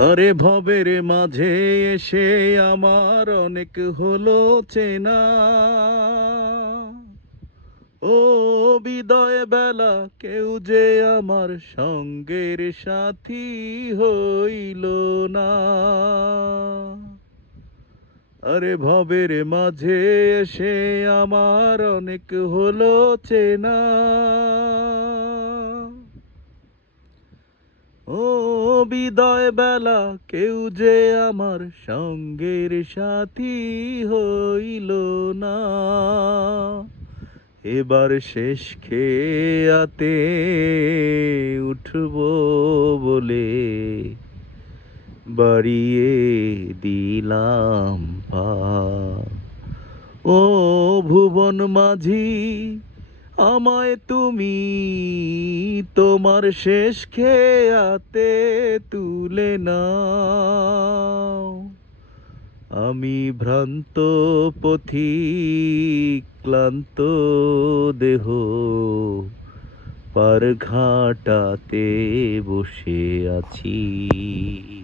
আরে ভবের মাঝে এসে আমার অনেক হলো চেনা। ও বিদায় বেলা কেউ যে আমার সঙ্গের সাথী হইল না। আরে ভবের মাঝে এসে আমার অনেক হলো চেনা। ও বিদায় বেলা কেউ যে আমার সঙ্গের সাথী হইল না। এবার শেষ খেয়াতে উঠব বলে বাড়িয়ে দিলাম পা। ও ভুবন মাঝি, আমায় তুমি তোমার শেষ খেয়াতে তুলে নাও। আমি ভ্রান্ত পথিক ক্লান্ত দেহ পার ঘাটাতে বসে আছি।